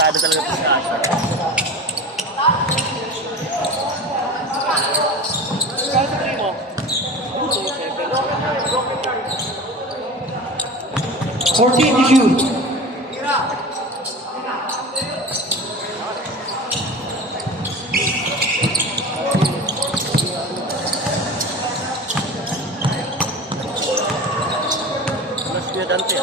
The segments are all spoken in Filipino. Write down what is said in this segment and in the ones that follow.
Tarantado talaga ito sa Asher. Kaya sa primo? 14 to shoot. Mas dia Dante.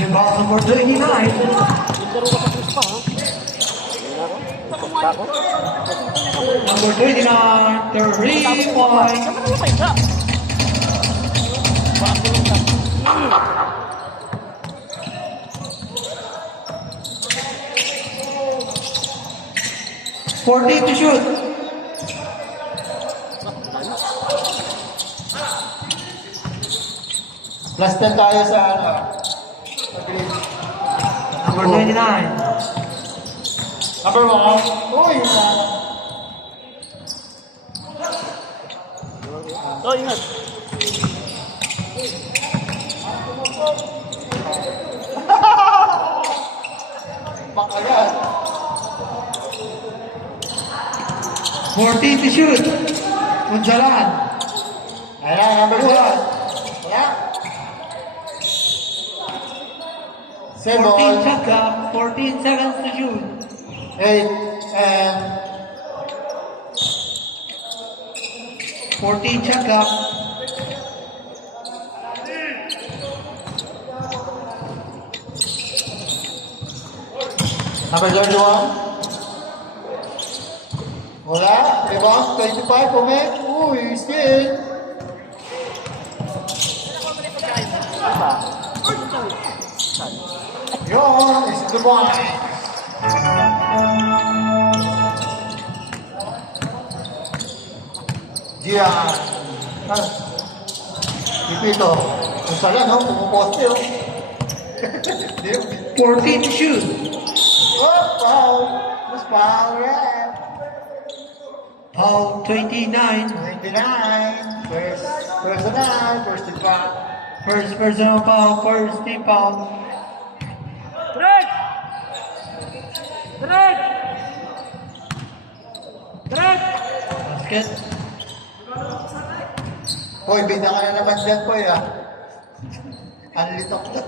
Rebound number 29. Laro ka sa Crispa, ha? Ako? Number 29, 3 points. Saan ka naman ka? Bago lang ka. 14 to shoot. Plus 10 tayo sa ano. Number 29. Number 1. Uy! Oh, ingat. Baka yan. 14 to shoot. Punjalan. Ayan, number 1. Ayan. 14 7, shot clock. 14 seconds to shoot. 8, and 14 shot clock. number 31. Wala. Rebound, 25, comment. Uy, still. Yun, is the point. Diyan. Ah. Ipito. Kung sala, no? Pumuposte, oh. 14 to shoot. Oh, foul. Mas foul, yeah. Foul 29. 29. First personal, first team foul. First personal foul. First team foul. Direk! Direk! Direk! Basket. Hoy, bida ka na naman dyan, Koy, ah. Unlitok na.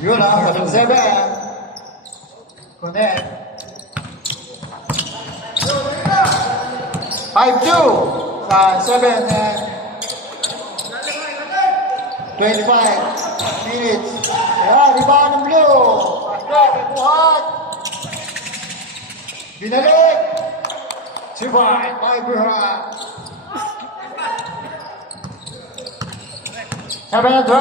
Yun, ah. 7. Connect. 5-2 sa 7 and 25 minutes. Ayan, rebound ng blue. Basket, buhat. Binalik. Sibay, Ibrahim. 7 and 12.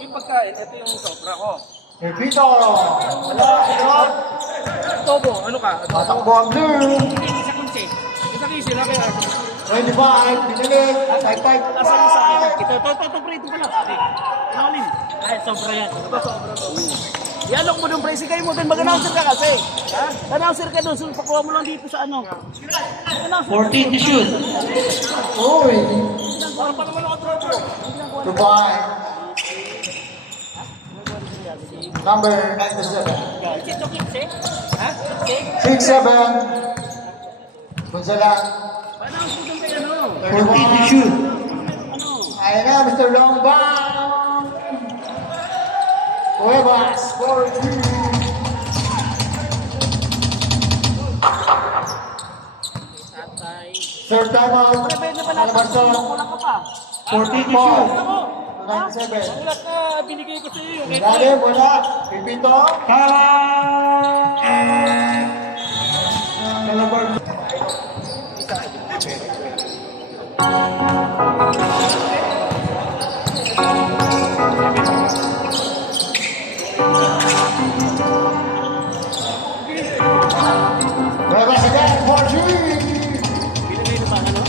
Yung pagkain, ito yung sobra ko. Repito. Wala, shot. Tobo, ano ka? Tatakbo ang blue. Isa kunsi. Isa kunsi, laki ka. 25, binalik. Type. Asan yung sa akin? Ito, prito pala. Nalim. Ay, sobra yan. Ito, sobra to. I-alok mo doon, pre. Sigay mo doon. Mag-announcer ka kasi. Ha? Announcer ka doon. So, pakuha mo lang dito sa ano. 14 to shoot. Uy. Para pa naman ako tropo. Dubai. Number 97. Ito, kinsi? Ha? Kinsi? 6-7. Gonzalan. Pa-announce mo doon kayo, ano? 14 to shoot. Ayan na, Mr. Longbound. Cuevas, 4-3. Tatay. Third time out. Pre, pwede pa natin. Malabarso. Kulang ka pa. 14 to Four. shoot. Ako. Ha? 97. Ulat na binigay ko sa iyo. Dali, wala. Pipito. Calabar. Cuevas again, 4-3. Binigay na ba, ano?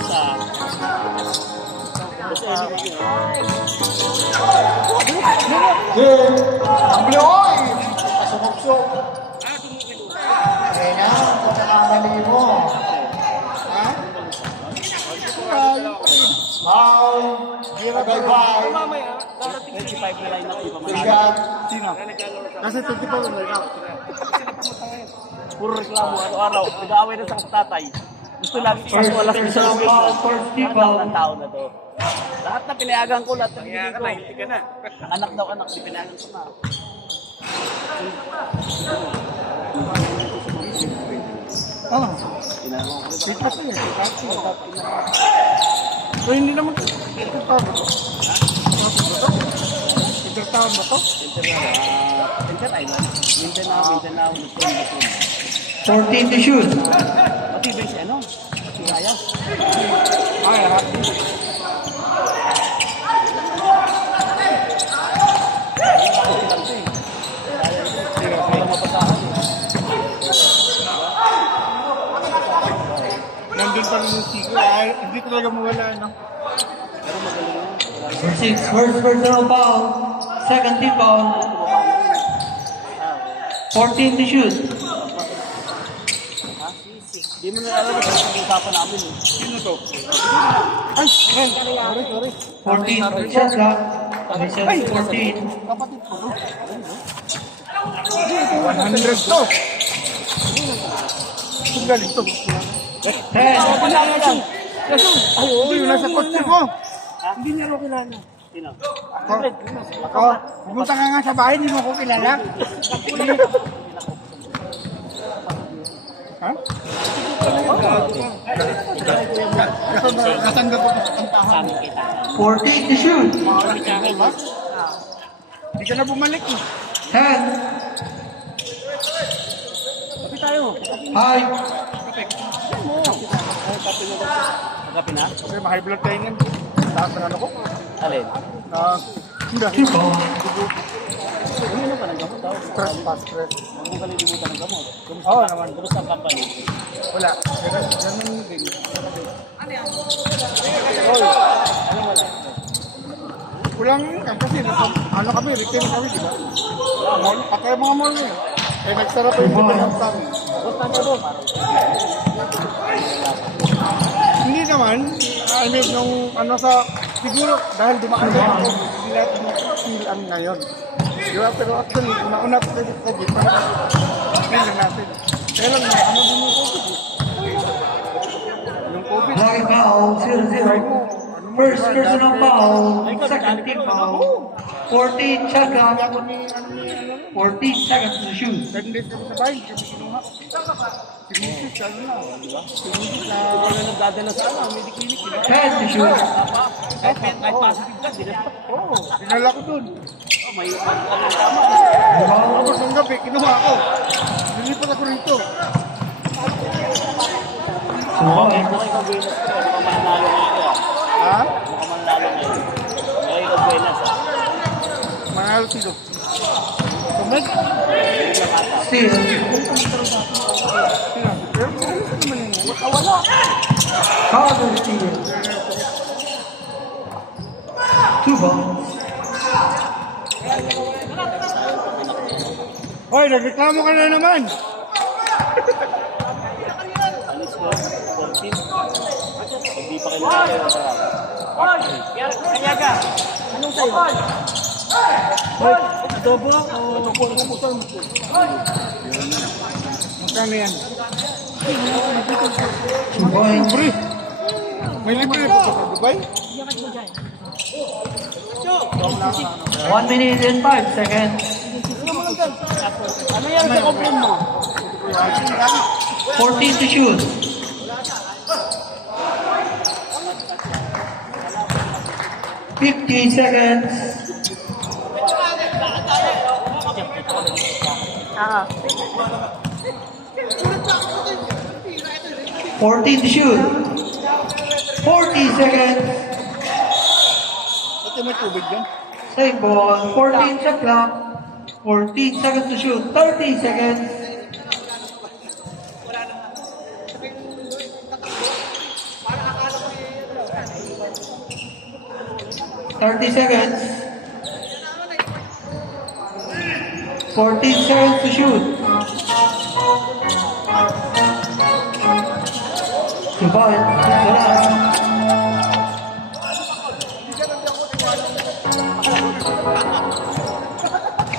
Isa. Basta Good. Ang Bloy. Kasumupsok. Ayan na, kung nakamali mo. Ha? Foul. Bye-bye. Mamaya, darating 25 na line up, di ba? Good shot. Sino? Kasi 25 na ikaw. Puro reklamo, araw-araw. Nag-aaway na sa tatay. Gusto lagi First sa wala personal foul, first team foul. ng tao na to. Lahat na pinayagan ko, lahat na pinili ko. Hindi ka na. Anak daw, anak. Di pinayagan ko na. Oo. Pinayagan ko. Wait pa siya. So, hindi naman ito. Ito taon ba ito? Ito taon ba ito? Winter Island. Mindanao, Luzon. 14 to shoot. Matibay si ano? Si Raya. Ay, harap. Nandun pa rin yung Sigo. Ay, hindi talaga mawala, no? Number 6, first personal foul. Second team foul. 14 to shoot. Hindi mo na alam kung pag-usapan namin eh. Sino to? Ay, sorry. 14 shot clock. May shot 14. Kapatid ko to. 100 to. Ang galing to. 10. Ay, Ay, yung nasa kotse mo. Hindi niya ro kilala. Sino? Ako, pumunta ka nga sa bahay, hindi mo ko kilala. Ha? Nasaan ka po sa kantahan? 14 to shoot. Hindi ka na bumalik eh. 10. Kapit tayo. 5. Kapit na? Kasi ma-high blood tayo ngayon. Taas na ano ko? Alin? Hindi. Two ball. Ano pa ng gamot daw? Stress pa, stress. Huwag mo kalilimutan ng gamot. Oo naman. Kumusta ang company? Wala. Ganun din. Kulang kasi ano kami, retail kami, di ba? Mall, patay mga mall yun. Eh, nagsara pa yung mga sa amin. Basta niya bro. Hindi naman, I mean, nung ano sa, siguro dahil dumaan din ako, hindi natin feel ngayon. Diba? Pero actually, una-una pa rin sa COVID, parang feel na natin. Kaya lang, ano din yung COVID eh. Yung COVID, Blocking foul. 0-0. First personal foul. Second team foul. 14 shot clock. 14 seconds to shoot. 10 days kami sa bahay, kami kinuha. Sinisis, ano na. Sinisis na, Ikaw na nagdadala sa ano, mediklinik, di ba? 10 to shoot. Kahit positive ka, di na. oo, dinala ko dun. May ano tama. Tapos ng gabi, kinuha ako. Nilipat ako rito. Sumakin. Mukhang ikaw buenas ko. Mukhang mananalo ngayon ko. Ha? Mukhang mananalo ngayon. Mukhang ikaw buenas. Manalo sino? Tumag? Steal. Pero ano naman yun? Wala. Cover steal. 2 balls. Hoy, nagreklamo ka na naman. Alis ko, 14. Hindi pa kailangan kayo. Kaya ka. Anong sa'yo? Adobo o puputan mo? Magkano yan? 2 points. Libre. May libre po sa Dubai? 1 minute and 5 seconds. Ano yan sa complain mo? 14 to shoot. 50 seconds. Ah. 14 to shoot. 40 seconds. Ito may tubig yan. Same ball. 14 shot clock. 14 seconds to shoot. 30 seconds. Seconds. 14 seconds to shoot. Two points. Wala.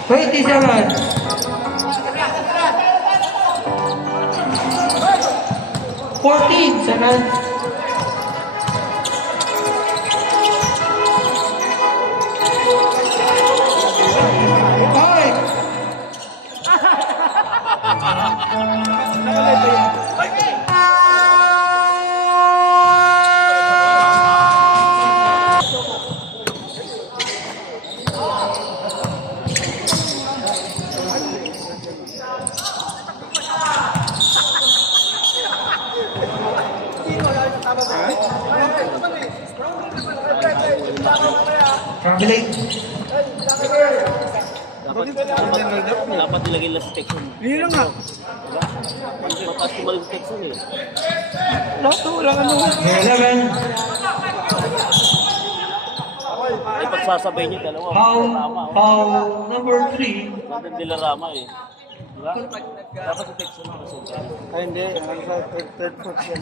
27. 14 seconds. Five. Traveling. Dapat nilagay lang sa section. Hindi lang nga. Mataas ko maling section eh. Lahat to, walang ano. 11. Ay, pagsasabay niyo dalawa. Foul. Dilarama. Foul number 3. Ang dilarama eh. Diba? Dapat yung section ako kasi. Ay, hindi. Ang sa third foot yan.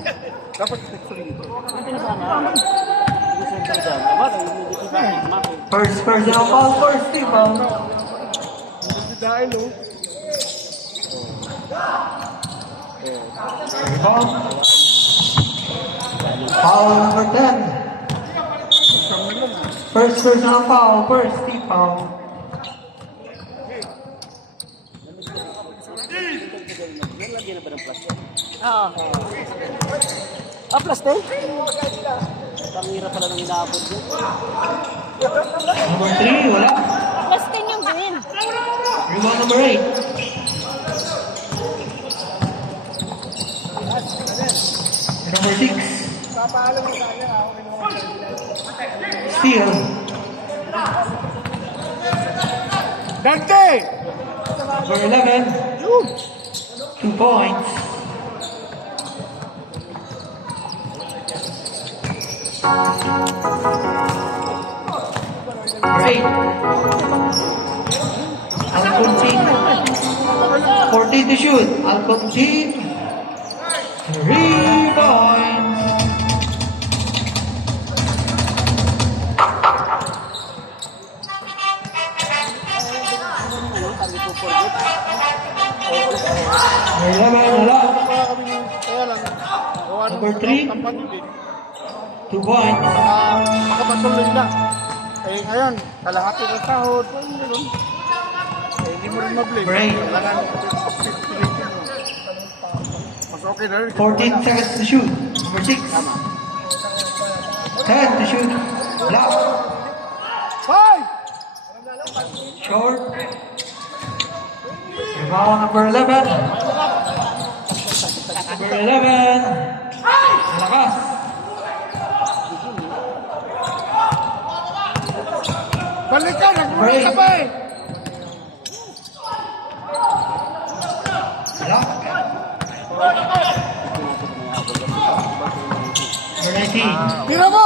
Dapat section dito. Hindi na sana. Hindi sa section dyan. Diba? Hindi sa section. First personal foul, first team foul. Hindi dahil, oh. Foul. Foul number 10. First personal foul, first team foul. Lagyan na ba ng plastic? Plastic? Ang hirap pala nang inaabot yun. Number 3, wala. Plastic yung green. Rebound number 8. Number 6. Steal. Dante! Number 11. 2 points. Great. Alcontin. 14 to shoot. Alcontin. 3 points. Number 11, wala. Kaya kami, kaya lang. Gawa ng Number 3. tapat din. 2 points. Makapatuloy na. Eh ngayon, kalahati ng sahod. Ano yun? Eh hindi mo rin ma-blame. Break. Kailangan pilitin mo. Mas okay na rin. 14 seconds to shoot. Number 6. 10 to shoot. Wala. Five! Short. Rebound number 11. Number 11. Malakas. Balik ka! Nagmula Break. ka pa eh! Wala. Number 19. Tira mo!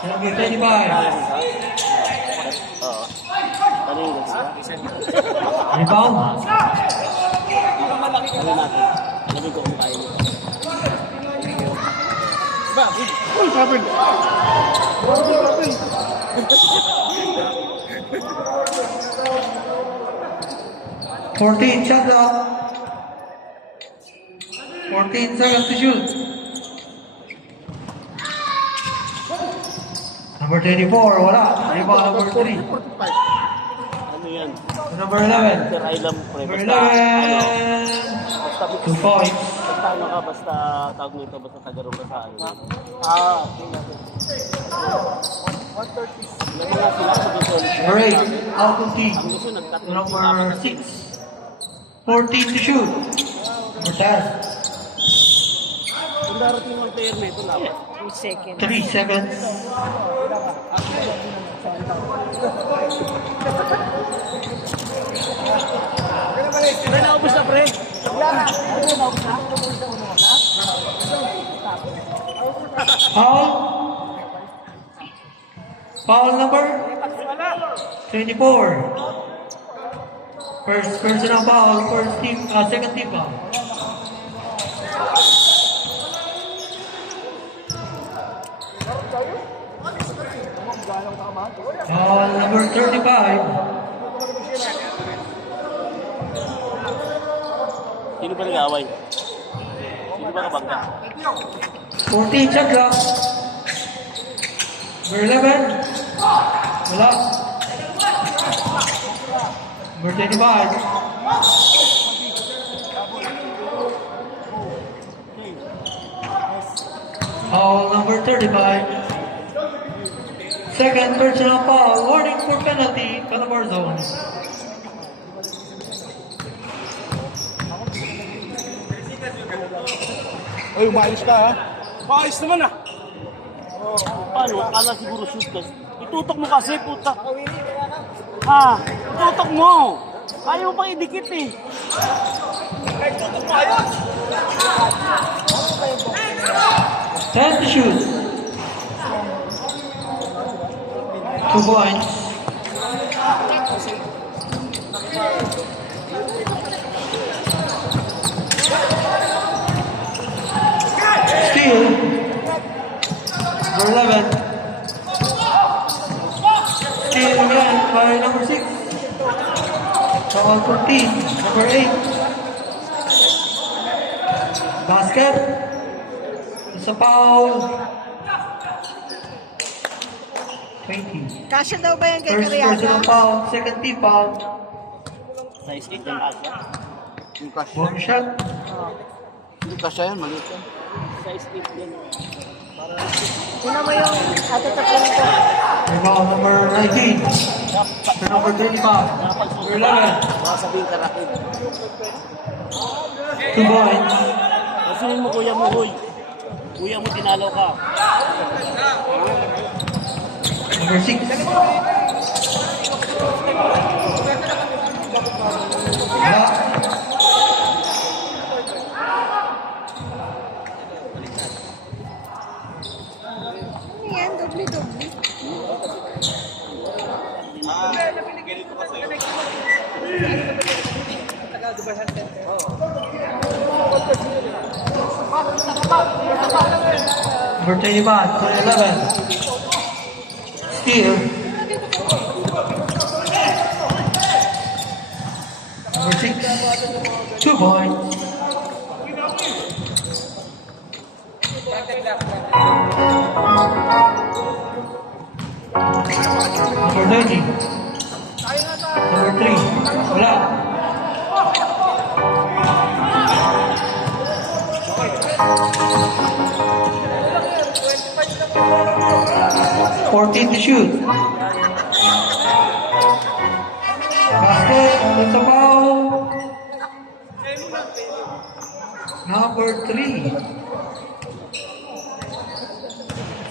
Number 25. Oo. Kanina siya. Rebound. Ano natin? Alam ko kung kaya nito. Uy, sabi! Sabi! 14 shot clock. 14 seconds to shoot. Number 24, wala. Rebound number 3. Ano yan? Number 11. Sir Island pre. Number Basta, ano, 11. basta, 2 points. basta ano ka, basta tawag mo ito, basta tagarong ka sa ano. Ilan na sila sa Bicol? Number 8, Alton King. Ang gusto, nag-cut na Number 6. 14 to shoot. Number 10. Kung darating ang player na ito, dapat. 3 seconds. Pre, naubos na pre. Foul. Foul number 24. First personal foul, first team, second team foul. Foul number 35. Sino ba nag-aaway? Sino ba kabangga? 14 shot clock. Number 11. Wala. Number 25. Foul number 35. Second personal foul. Warning for penalty. Calabar zone. Ay, umayos ka ha. Maayos naman ah. Paano? Akala siguro shoot ka. Itutok mo kasi, puta. Ha? Itutok mo. Ayaw mo pang idikit eh. Time to shoot. 2 points. Steal. Number 11. Steal again by number 6. Foul 14. Number 8. Basket. It's a foul. 20. Kasya daw ba yan kay First personal Cariaga? foul. Second team foul. Size 8 yung asa. Yung cash. One shot. Yung cash yan, maliit yan. Size 8 yan. Sino mo yung atatakon ko? Rebound number 19. For number 35. Number 11. Baka sabihin ka rakid. 2 points. Kasunin mo kuya mo, huy. Kuya mo, tinalo ka. Number 6. Wala. Ano yan? Doble-doble. Number 25. For 11. Steal. Number 6. 2 points. Number 30. Number 3. Wala. Fourteen to shoot. Basket. That's a foul. Number 3.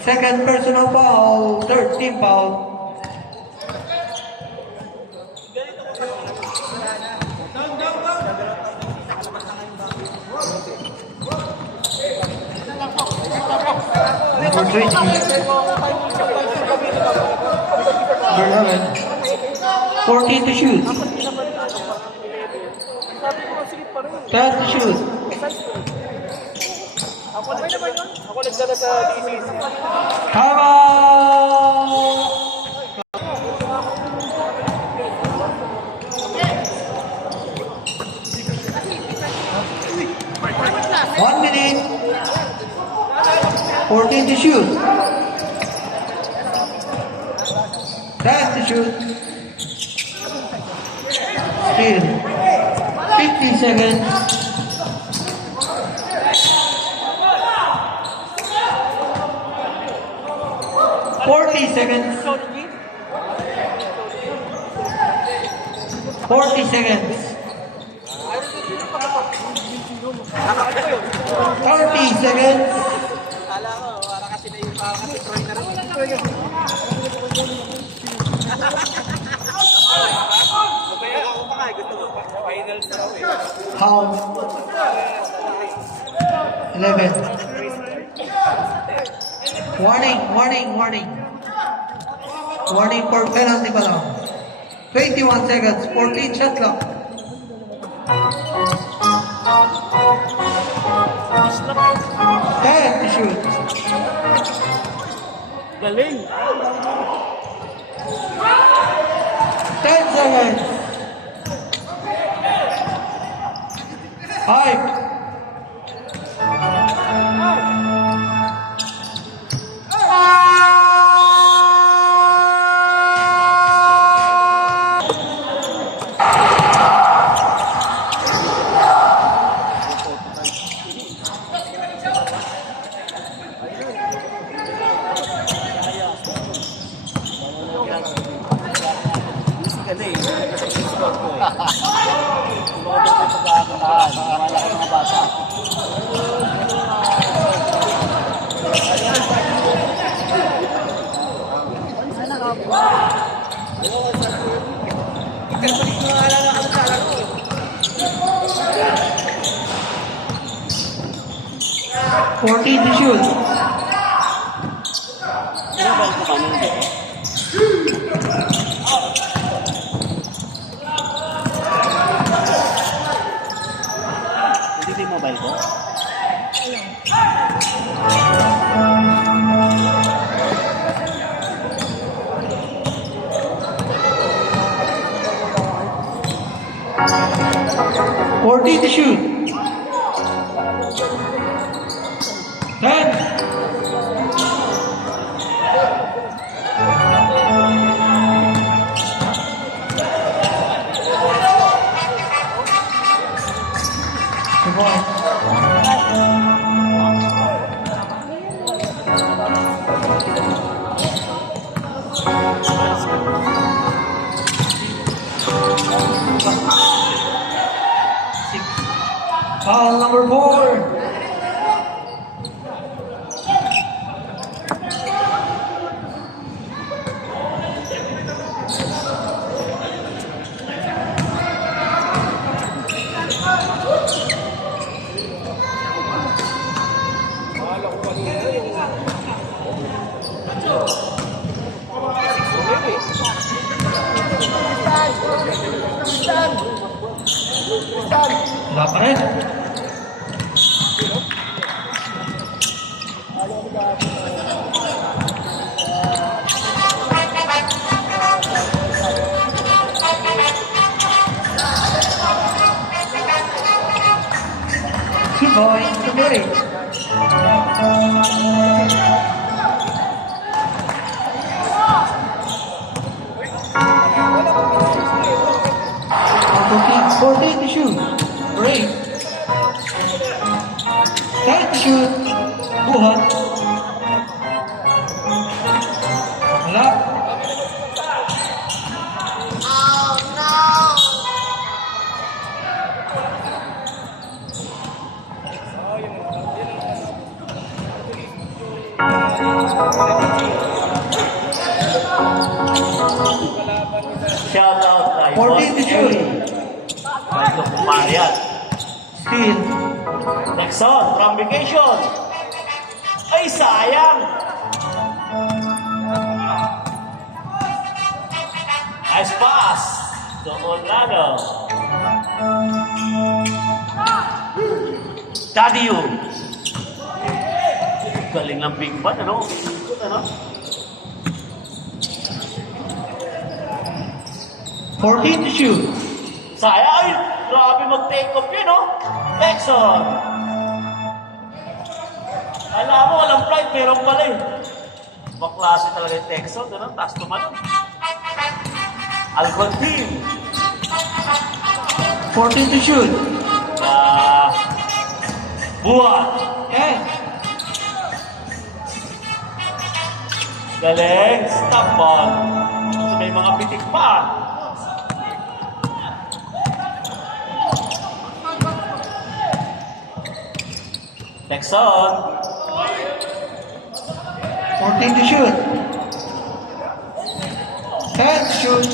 Second personal foul. Third team foul. Number 20. Number 11. 14 to shoot. 10 to shoot. Time out! 1 minute. 14 to shoot. 10 to shoot. Still. 50 seconds. 40 seconds. 40 seconds. 30 seconds. Count. 11. Warning, warning, warning. Warning for penalty pa lang. 21 seconds, 14 shot clock. Ten to shoot. Galing. 10 seconds. Hype. Easy ka na eh. Kasi score ko eh. Kumbaga doon may pagkakataan. Wala ka mga bata. Fourteen to shoot. Ano ba yung kumanin dito? Hindi ba yung mobile ko? 14 to shoot. 10. Good boy. Foul number 4. Wala pa rin. Good boy, committed. Fourteen to shoot. Great. 10 to shoot. Buhat. Wala. Shout out kay 14 to shoot. Ito Pumariat. Steal. Nexon from vacation. Ay, sayang. Nice pass to Orlando. Tadiu. Galing ng big band, ano? Good, ano? 14 to shoot. Sayang. Ay, grabe mag-take off yun, no? Nexon. Alam mo, walang flight, meron pala eh. Baklase talaga yung Texon, ano? Taas tumalon. Algontin. 14 to shoot. Buwan. 10. Galing. Stop ball. So may mga pitik pa. Texon. 14 to shoot. 10 to shoot.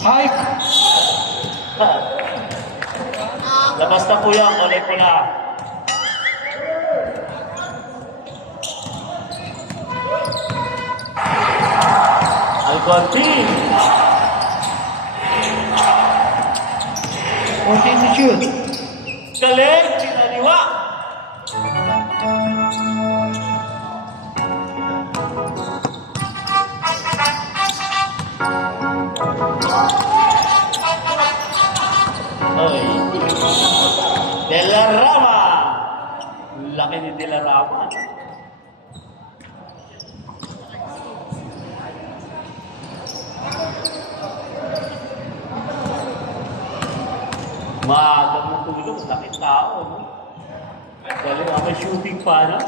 Hype. Labas na po yan. Kulay pula. Algontin. 14 to shoot. Galing. Pinaliwa. Oy. De La Rama. Laki ni De La Rama. Maaga mong tulog, laki tao, no? Dali, may shooting pa, no?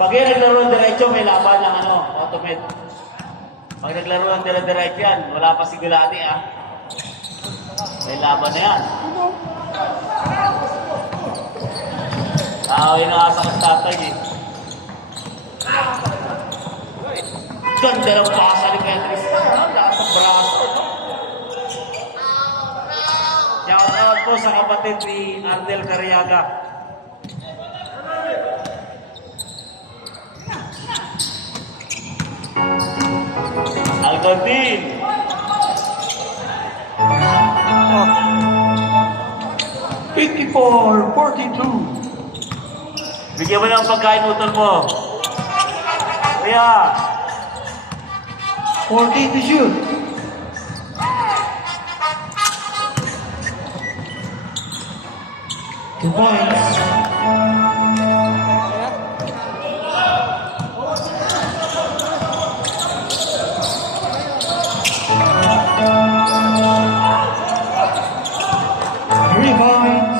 Pag yan naglaro ng diretso, may laban ng automet. Pag naglaro ng diretso yan, wala pa sigurati, ah. May laban na yan. Away na asa ng tatay, eh. Ganda ng pasa ni Petris. Lahat ng braso, no? Shoutout po sa kapatid ni Ardel Cariaga. Alcantin. 54-42. Bigyan mo ng pagkain utol mo. Kaya, 14 to shoot. Two points. Three points.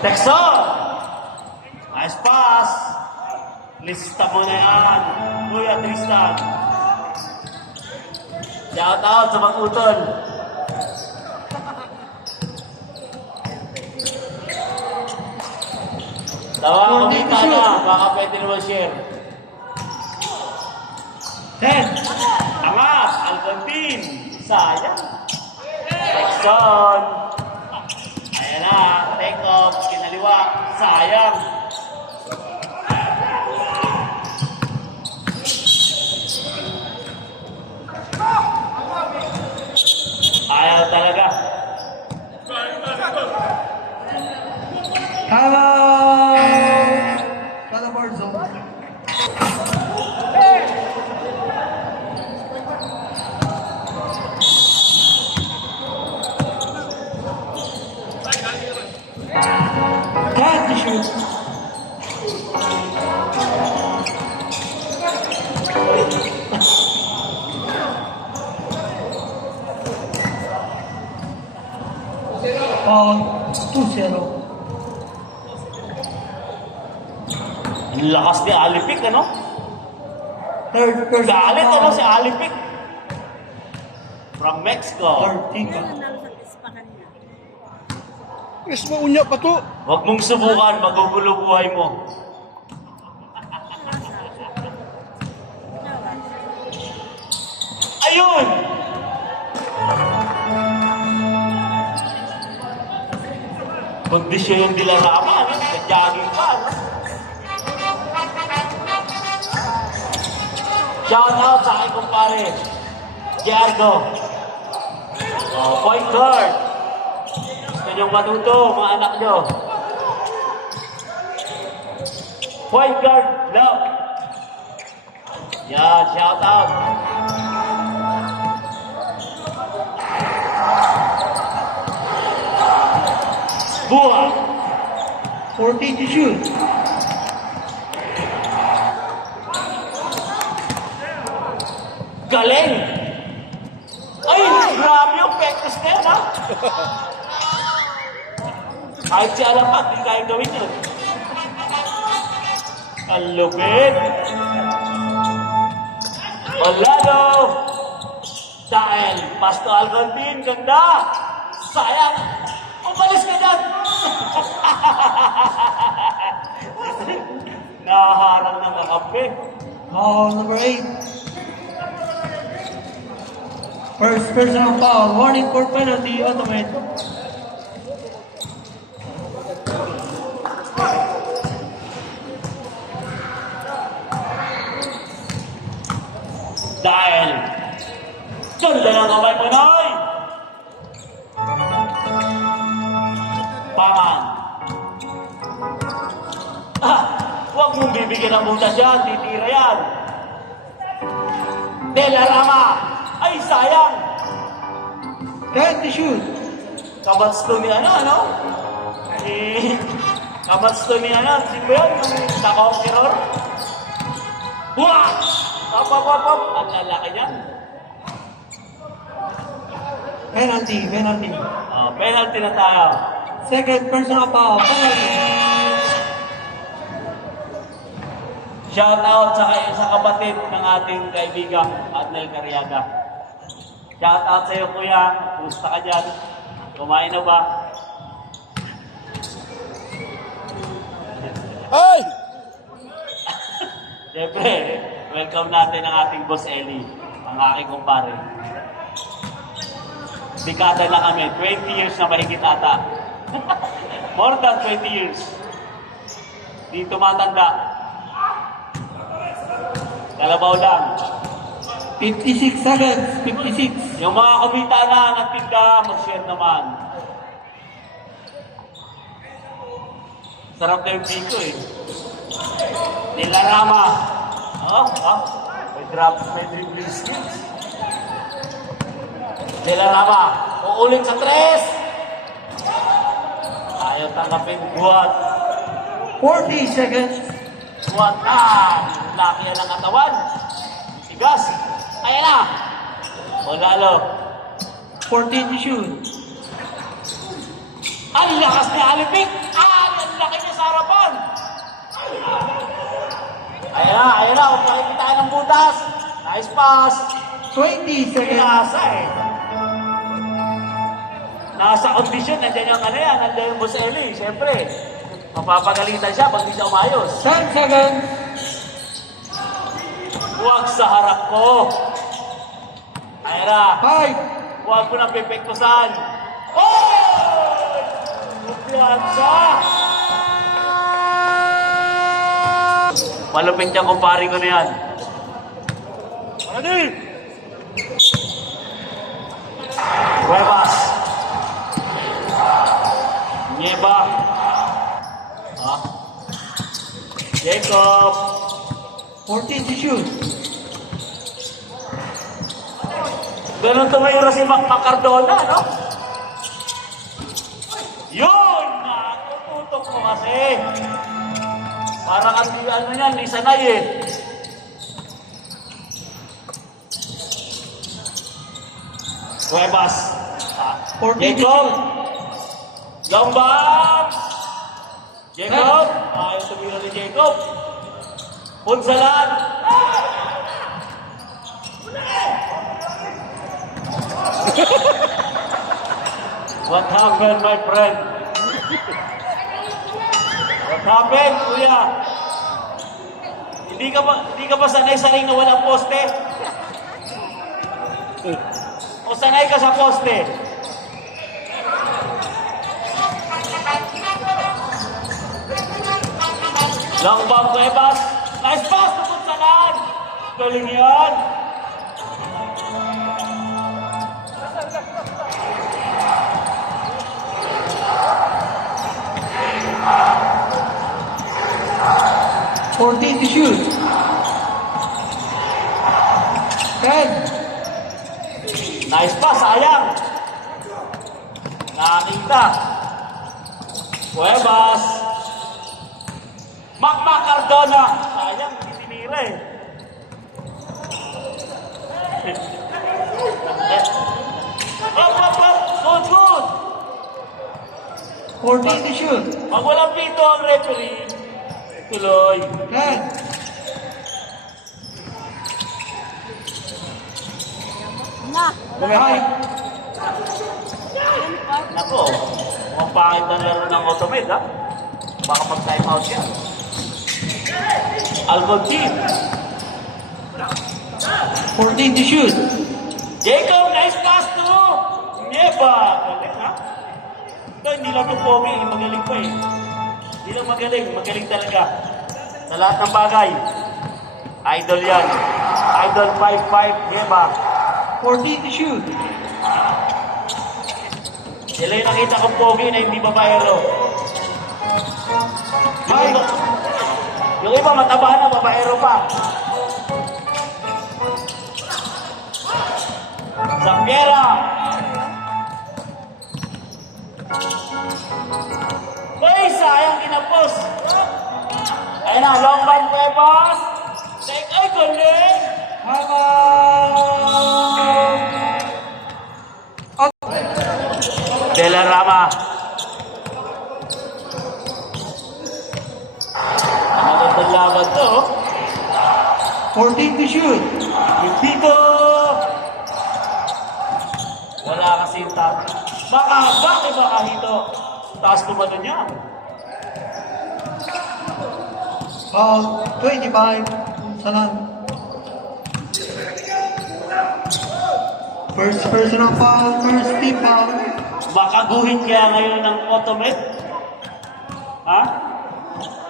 Texon! Nice pass! Lista mo na yan, Kuya Tristan. Shout out sa mag-utol. Tawa ko kita na, baka pwede naman share. 10. Angas, Alcantin, sayang. Texon. Ayan na, take off, kinaliwa, sayang. Ayaw talaga. Hello. Colorboard zone. Got the shoot. Oh, 2-0. Ang lakas ni Alipik, ano? Third person. Galit ano si Alipik? From Mexico. Third team. Yes, maunya pa to. Huwag mong subukan, magugulo buhay mo. Ayun! Kondisyon yung dilarama, ano? Nag-jogging pa, ano? Shout out sa aking kumpare, Gergo. Point guard. Gusto niyong matuto, mga anak niyo. Point guard, love. Yan, shout out. Buha. 14 to shoot. Galing! Ay, grabe yung pektos na yan, ha? Kahit si Alapat, hindi kaya gawin yun. Ang lupit! Olado! Dahil, Pasto Alcantin, ganda! Sayang! Umalis ka dyan! Naharang ng kakampi. Foul number 8. First personal foul. Warning for penalty. Automatic. Dahil, ganda ng kamay mo, Noy! Paman. Huwag mong bibigyan ng butas yan, titira yan. Delarama! Ay, sayang! Ted to shoot. Kabats to ni ano? Kabats to ni sino yun? Yung naka-conqueror? Buwak! Pop! Ang lalaki niya. Penalty. Penalty na tayo. Second personal foul. Penalty. Shout out sa kapatid ng ating kaibigan, Adnel Cariaga. Shout out sa iyo, kuya. Kumusta ka dyan? Kumain na ba? Ay! Siyempre, welcome natin ang ating boss Eli, ang aking kumpare. Dekada na kami, 20 years na mahigit ata. More than 20 years. Di tumatanda. Kalabaw lang. 56 seconds. 56. Yung mga kumita na nagtinda, mag-share naman. Sarap na yung piko eh. Nilarama. May dribbling skills. Nilarama. Uuling sa 3. Ayaw tanggapin. Buhat. 40 seconds. Buhat. Laki yan ang katawan. Tigas. Ayan na. O lalo. 14 to shoot. Ang lakas ni Alipik! Ang laki niya sa harapan! Ayan na. Huwag makikitaan ng butas. Nice pass. 20 seconds. Nasa eh. Nasa kondisyon. Nandiyan yung nandiyan yung Boss Eli. Siyempre, mapapagalitan siya pag di siya umayos. 10 seconds. Huwag sa harap ko. Ayan na. 5. Huwag ko nang pipektusan. Oh! Kumpiyansa! Malupit niya kumpare ko na yan. Ano? Huevas. Nieba. Jacob. 14 to shoot. Ganun tumayo na si Mac Cardona, no? Yun! Natututok mo kasi. Parang kasi yan, isanay eh. Huevas. 14 to Jacob. shoot. Long box. Jacob. Ayaw tumira ni Jacob. Punsalan. What happened, my friend? What happened, kuya? Hindi ka ba sanay-sanay na walang poste? O sanay ka sa poste? Long bomb, Cuevas. Nice pass to Punsalan. Galing yan. To shoot. 10. Nice pass, sayang. Nakakita. Cuevas. Mac Cardona. Sayang, tinira eh. Good. 14 to shoot. Pag walang pito ang referee, tuloy. 10. Na. 5. Nako, mukhang pangit na laro ng automate, ha? Baka mag-time out yan. Algonquin. 14 to shoot. Jacob, nice pass to! Neba! Galing, ha? Ito, hindi lang itong pogi. Magaling pa eh. Hindi lang magaling. Magaling talaga. Sa lahat ng bagay. Idol yan. Idol 5-5, Gema. 14 to shoot. Sila yung nakita kong pogi na hindi babaero. Yung iba mataba na, babaero pa. Zambiera. Uy, sayang kinapos. Ayun na, long ball Cuevas. Ay, galing. Habang Dela Rama. Magandang laban to. 14 to shoot. Hindi to. Wala kasi yung tap. Bakit baka hito? Taas ko ba nun yan? Foul 25. Sanan. First personal foul, first team foul. Makaguhit kaya ngayon ng automate? Ha?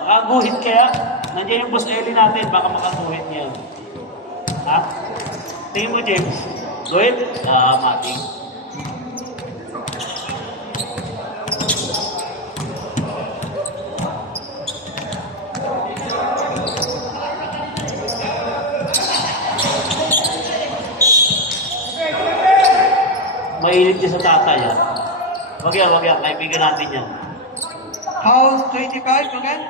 Makaguhit kaya? Nandiyan yung boss Eli natin, baka makaguhit niya. Ha? Tingin mo, James. Guhit? Mating. Mainit niya sa tatay, ha? Wag yan. Kaibigan natin yan. Foul 25 again.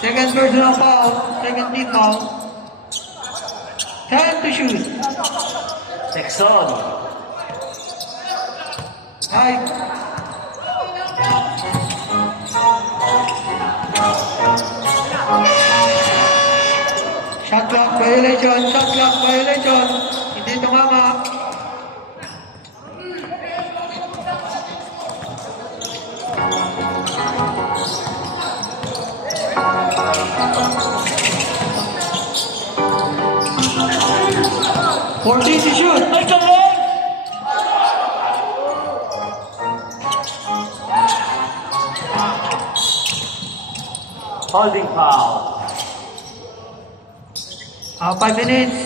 Second personal foul, second team foul. 10 to shoot. Sexton. 5. Shot clock violation. Hindi tumama. Fourteen to shoot. Ay, galing! Holding foul. 5 minutes.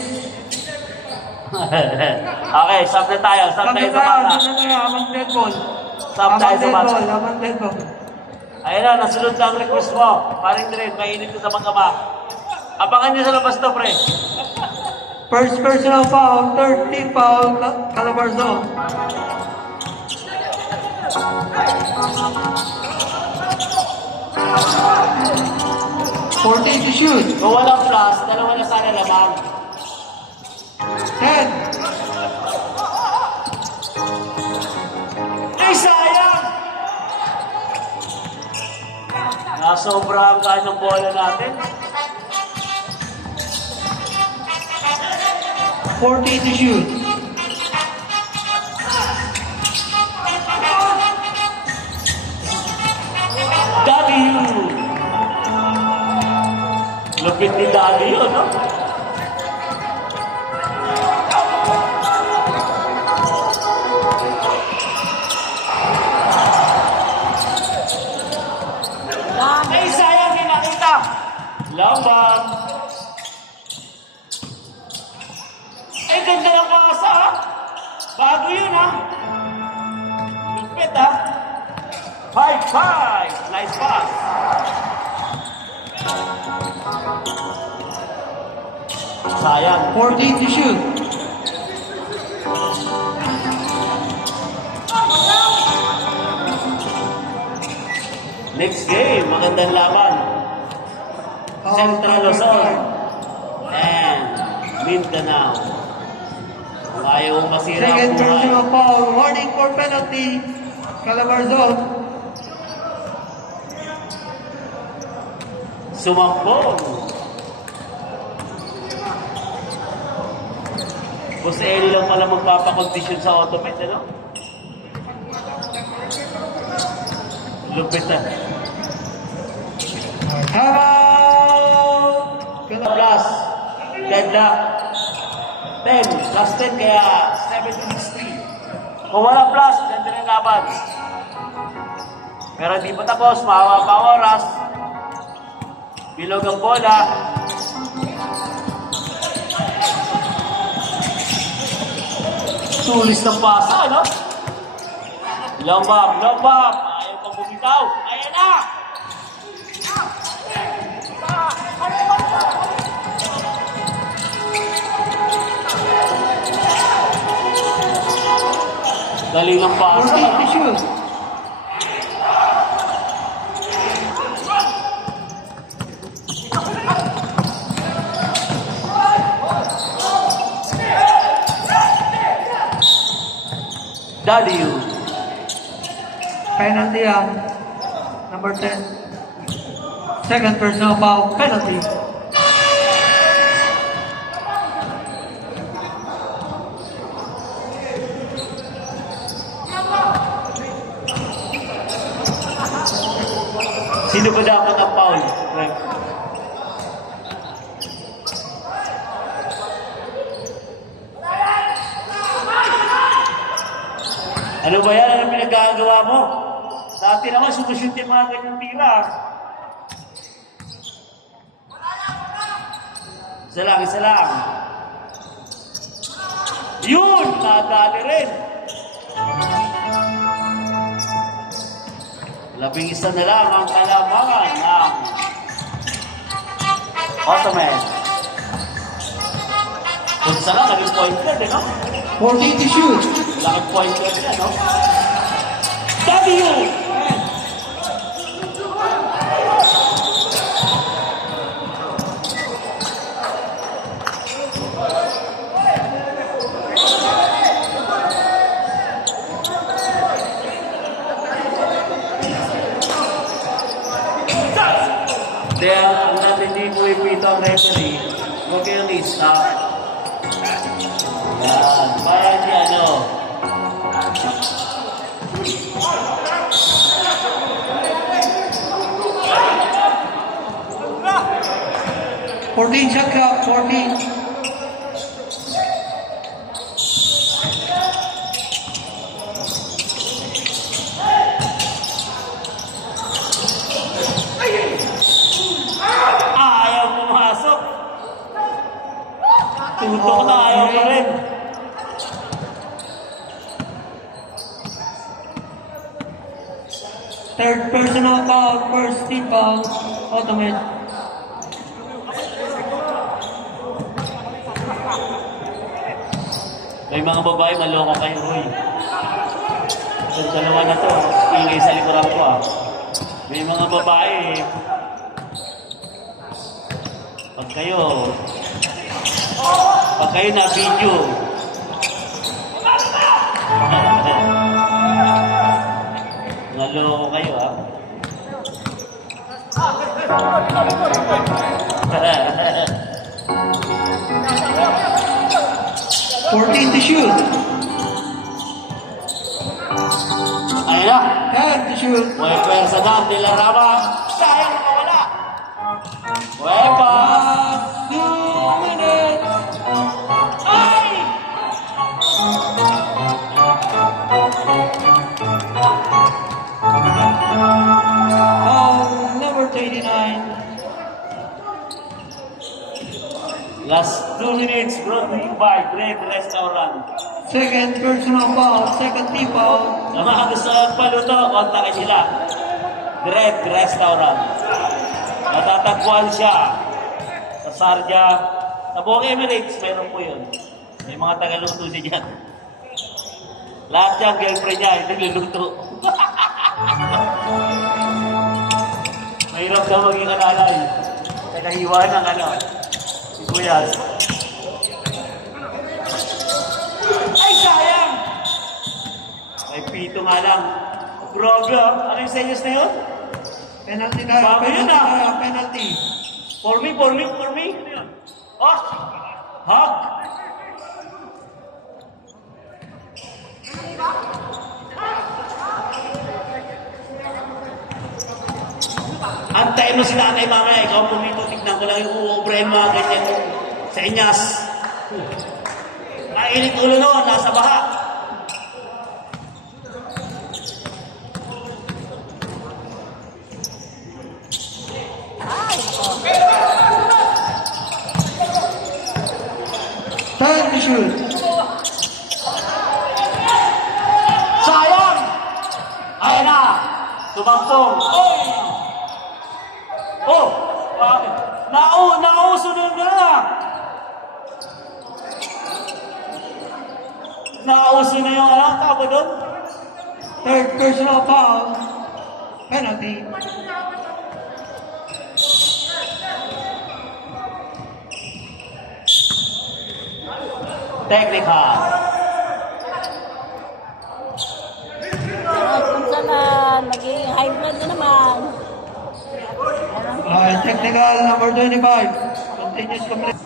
Okay, stop na tayo sa bata. Habang dead ball. Stop tayo sa bata. Habang dead ball. Ayun na, nasunod na ang request mo. Paring Dred, mainit ko sa magkama. Abangan niyo sa labas to, pre. First personal foul, third team foul, Calabarzon. Fourteen to shoot. Kung walang flash, dalawa na sana lamang. 10. Ay, sayang! Nasobra ang kanyang bola natin. 14 to shoot. W! Lupit ni W yun, no? Ay, sayang, di nakita. Lamban. Ay, ganda ng pangasa, ha? Bago yun, ha? Lupit, ha? 5-5. Nice pass. Sayang. 14 to shoot. Next game, magandang laban. Central Luzon and Mindanao. Kung ayaw masira ang Second buhay. personal foul, warning for penalty, Calabarzon. Sumampong. Boss Eli lang pala magpapakondisyon sa automate, ano? Lupit na. Out! Plus, deadlock. 10, plus 10, kaya 7-16. Kung wala plus, ganda rin laban. Pero hindi pa tapos, mahawa pa oras. Bilog ang bola. Tulis ng pasa, no? Lombab. Ayaw pang bumitaw. Ayan na! Dali ng pasa, 14 no? to shoot. W. Penalty on number 10. Second personal foul, penalty. Sino ba dapat ang foul? Ref. Ano ba yan? Ano pinagagawa mo? Dati naman, sumushoot yung mga ganyang tira. Isa lang. Yun! Nadali rin. 11 na lang ang kalamangan ng Ottoman. Kung isa lang, naging point guard, no? 14 to shoot. Laking point guard na, no? W! Kaya ang natin dito ipito ang referee, huwag kayo lista. Yan, para di ano. Shot clock, 14. Ayaw pumasok. Tutok na ayaw pa rin. Third personal foul, first team foul, Ottoman. May mga babae, maloko kayo, Roy. Itong dalawa na to, ingay sa likuran ko, ah. May mga babae, pag kayo na video, naloko kayo, ah. 14 to shoot. Ayun na. 10 to shoot. May pwersa na, Dilarama. Sayang nakawala. Wepa. 2 minutes. Ay! Foul number 39. Last 2 minutes brought to you by Great Restaurant. Second personal foul, second team foul. Sa mga gusto magpaluto, kontakin sila. Great Restaurant. Natatagpuan siya sa Sarja. Sa buong Emirates, meron po yun. May mga tagaluto siya dyan. Lahat yan, girlfriend niya, yung nagluluto. Mahirap daw maging alalay. Nakahiwa ng ano. Sibuyas. Ay, sayang! May pito nga lang. Grabe, ah. Ano yung senyas na yun? Penalty na, Bago yun, penalty ah. na, penalty. For me. Ano yun? Oh! Hug! Antayin mo si tatay mamaya. Ikaw pumito, tignan ko lang yung uobrahin mga ganyan sa inyas. Mainit ulo noon, nasa baha. Time to shoot. Sayang! Ayan na! Tumampong. Oh! Bakit? Sunod na! Nauso na yung tabo doon. Third personal foul. Penalty. Technical. Kung sana maging high blood na naman. Technical number 25. Continuous complete.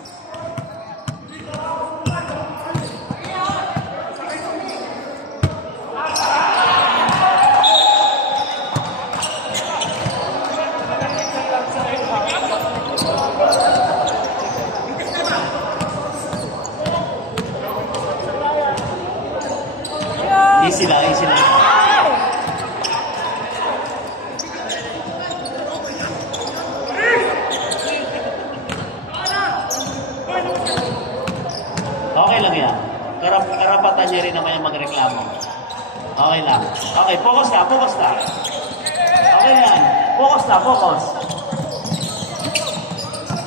Easy lang, easy lang. Okay lang yan. Karapatan niya rin naman yung magreklamo. Okay lang. Okay, focus na, focus na. Okay yan. Focus na, focus.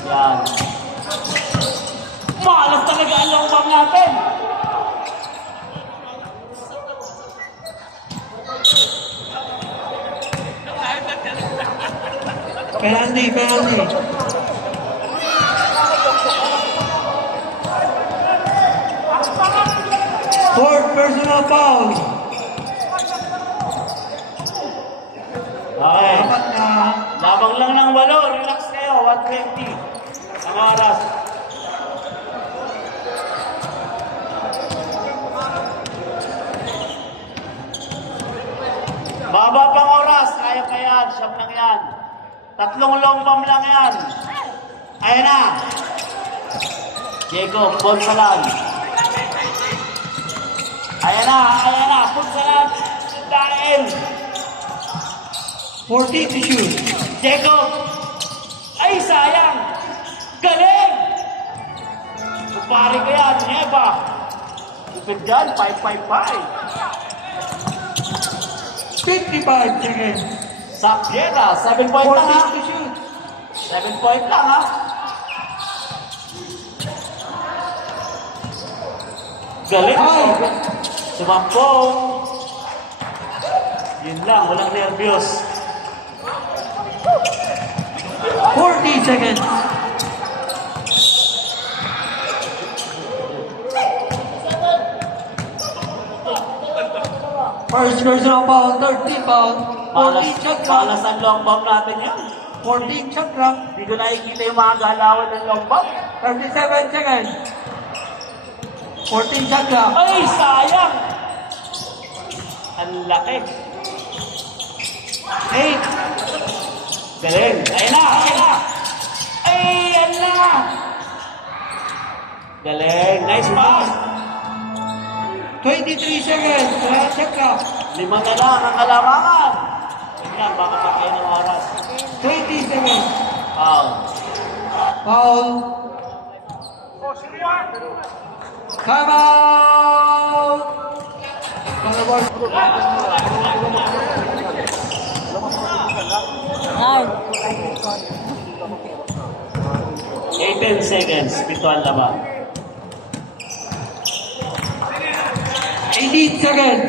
Yan. Malas talaga ang longbang natin. Penalty. Fourth personal foul. Okay. Dapat na Labang lang ng 8. Relax kayo. 120. Ang oras. Baba pang oras. Kaya pa yan. Siyam lang yan. 3 long bomb lang yan. Ayan na. Jacob, Bonsalan. Ayan na. Bonsalan. Dahil. 14 to shoot. Jacob! Ay, sayang! Galing! Kupari ka yan, Neva! Upit dyan, 5-5-5. 55 seconds. Sapieta, 7 point lang ha? 14 to shoot. 7 point lang ha? Galing! Ay! Sumampong! Yun lang, walang nervyos. 40 seconds. First personal foul, 13 foul. 14 shot clock. Malas ang long bomb natin yan. 14 shot clock. Hindi ko nakikita yung mga galawan ng long bomb. 37 seconds. 14 shot clock. Ay, sayang! Ang laki. 8. Galing. Ayun na. Ay, yan na. Galing. Nice pass. 23 seconds. Wala shot clock. 5 na lang ang kalamangan. Tingnan, baka pa kayo ng oras. 20 seconds. Wow. Foul. Time out. Ay, 18 seconds. Pito ang laban. 18 seconds.